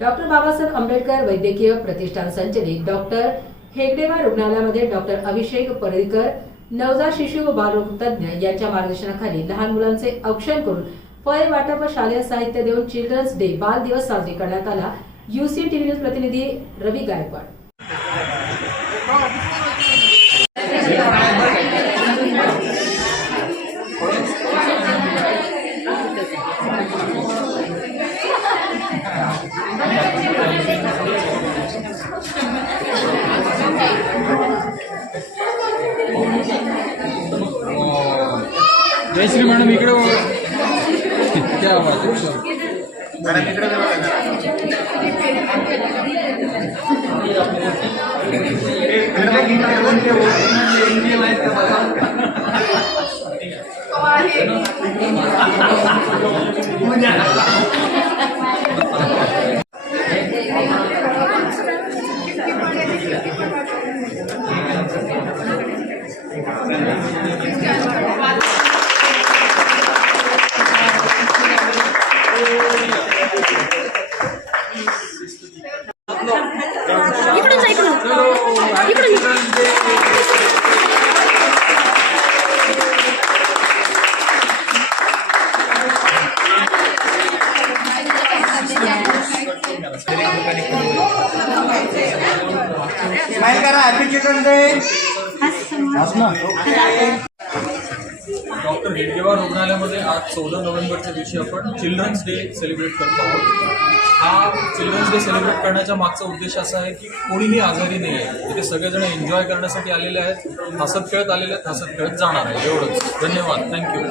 Doctor Babasaheb Ambedkar वैद्यकीय प्रतिष्ठान संचलित doctor हेगडेवार रुग्णालयामध्ये डॉक्टर अभिषेक पर्रिकर नवजात शिशु व बालरोग तज्ञ यांच्या मार्गदर्शनाखाली लहान मुलांचे औक्षण करून फळे वाटप व शालेय साहित्य देऊन चिल्ड्रन्स डे बाल दिवस साजरी करण्यात आला। यूसी टीव्ही न्यूज प्रतिनिधी रवी गायकवाड। जयश्री मैडम इकडे क्या आवाज है मैडम इकडे स्माइल करा, हैप्पी चिल्ड्रन डे। डॉक्टर हेगडेवार रुग्णालयामध्ये आज 14 नोव्हेंबरच्या दिवशी आपण चिल्ड्रन्स डे सेलिब्रेट करत आहोत। हा चिल्ड्रन्स डे सेलिब्रेट करण्याचा मागचा उद्देश असा आहे की कोणीही आजारी नाही आहे, इथे सगळेजण एन्जॉय करण्यासाठी आलेले आहेत, हसत खेळत आलेले आहेत, हसत खेळत जाणार आहे। एवढंच, धन्यवाद, थँक्यू।